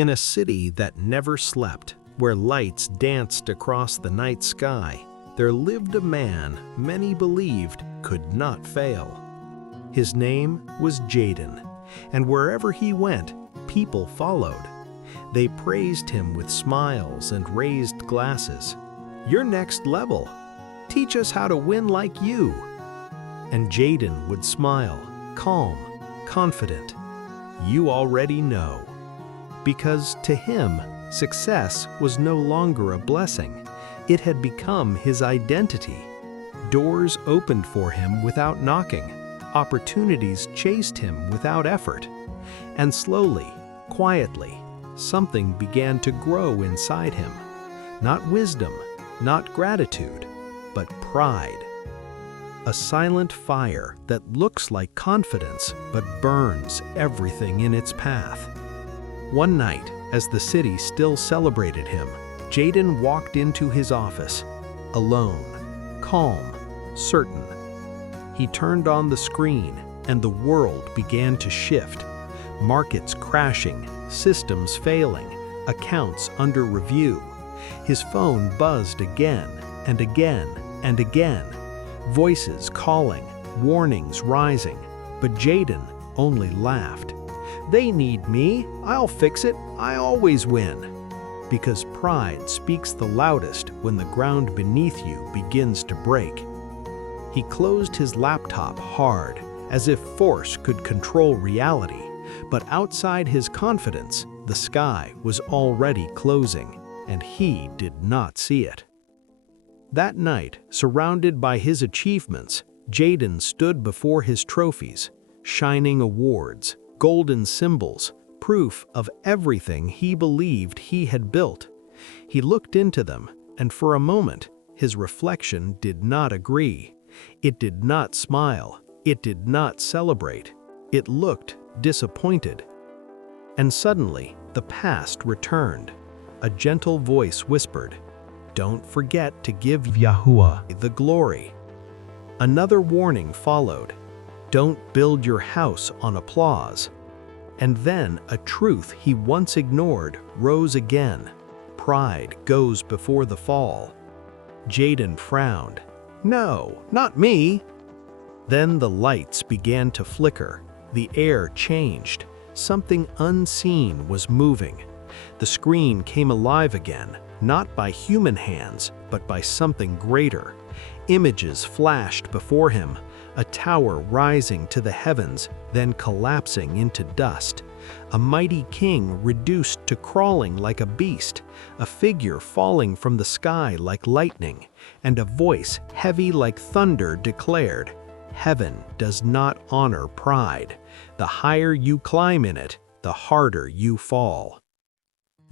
In a city that never slept, where lights danced across the night sky, there lived a man many believed could not fail. His name was Jaden, and wherever he went, people followed. They praised him with smiles and raised glasses. "You're next level. Teach us how to win like you." And Jaden would smile, calm, confident. "You already know." Because to him, success was no longer a blessing. It had become his identity. Doors opened for him without knocking. Opportunities chased him without effort. And slowly, quietly, something began to grow inside him. Not wisdom, not gratitude, but pride. A silent fire that looks like confidence but burns everything in its path. One night, as the city still celebrated him, Jaden walked into his office, alone, calm, certain. He turned on the screen, and the world began to shift. Markets crashing, systems failing, accounts under review. His phone buzzed again and again and again. Voices calling, warnings rising, but Jaden only laughed. "They need me, I'll fix it, I always win." Because pride speaks the loudest when the ground beneath you begins to break. He closed his laptop hard, as if force could control reality, but outside his confidence, the sky was already closing, and he did not see it. That night, surrounded by his achievements, Jaden stood before his trophies, shining awards, golden symbols, proof of everything he believed he had built. He looked into them, and for a moment, his reflection did not agree. It did not smile. It did not celebrate. It looked disappointed. And suddenly, the past returned. A gentle voice whispered, "Don't forget to give Yahuwah the glory." Another warning followed. "Don't build your house on applause." And then a truth he once ignored rose again. Pride goes before the fall. Jaden frowned. "No, not me." Then the lights began to flicker. The air changed. Something unseen was moving. The screen came alive again, not by human hands, but by something greater. Images flashed before him, a tower rising to the heavens, then collapsing into dust. A mighty king reduced to crawling like a beast, a figure falling from the sky like lightning, and a voice heavy like thunder declared, "Heaven does not honor pride. The higher you climb in it, the harder you fall."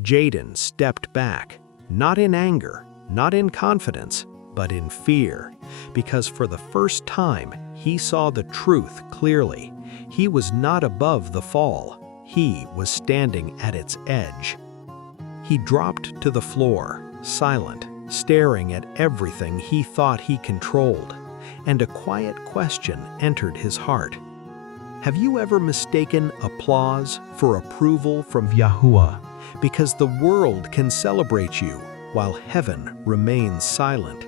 Jaden stepped back, not in anger, not in confidence, but in fear, because for the first time he saw the truth clearly. He was not above the fall. He was standing at its edge. He dropped to the floor, silent, staring at everything he thought he controlled, and a quiet question entered his heart. Have you ever mistaken applause for approval from Yahuwah? Because the world can celebrate you while heaven remains silent.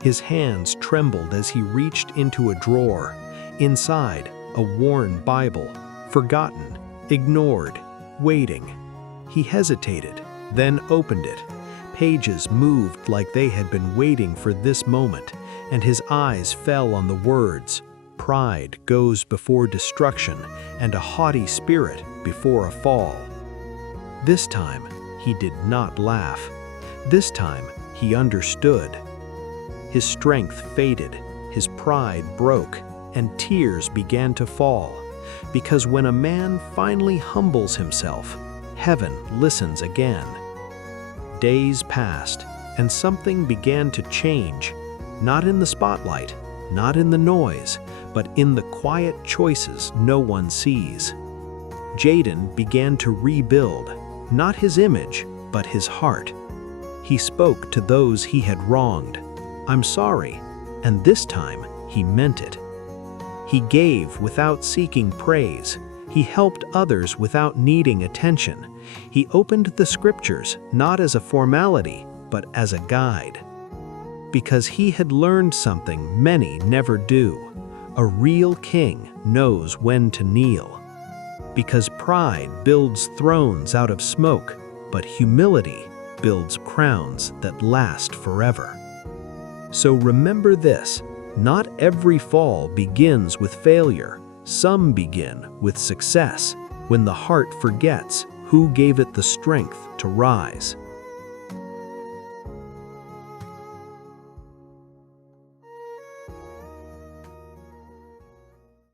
His hands trembled as he reached into a drawer. Inside, a worn Bible, forgotten, ignored, waiting. He hesitated, then opened it. Pages moved like they had been waiting for this moment, and his eyes fell on the words, "Pride goes before destruction, and a haughty spirit before a fall." This time, he did not laugh. This time, he understood. His strength faded, his pride broke, and tears began to fall. Because when a man finally humbles himself, heaven listens again. Days passed, and something began to change, not in the spotlight, not in the noise, but in the quiet choices no one sees. Jaden began to rebuild, not his image, but his heart. He spoke to those he had wronged, "I'm sorry," and this time he meant it. He gave without seeking praise. He helped others without needing attention. He opened the scriptures not as a formality, but as a guide. Because he had learned something many never do. A real king knows when to kneel. Because pride builds thrones out of smoke, but humility builds crowns that last forever. So remember this, not every fall begins with failure. Some begin with success, when the heart forgets who gave it the strength to rise.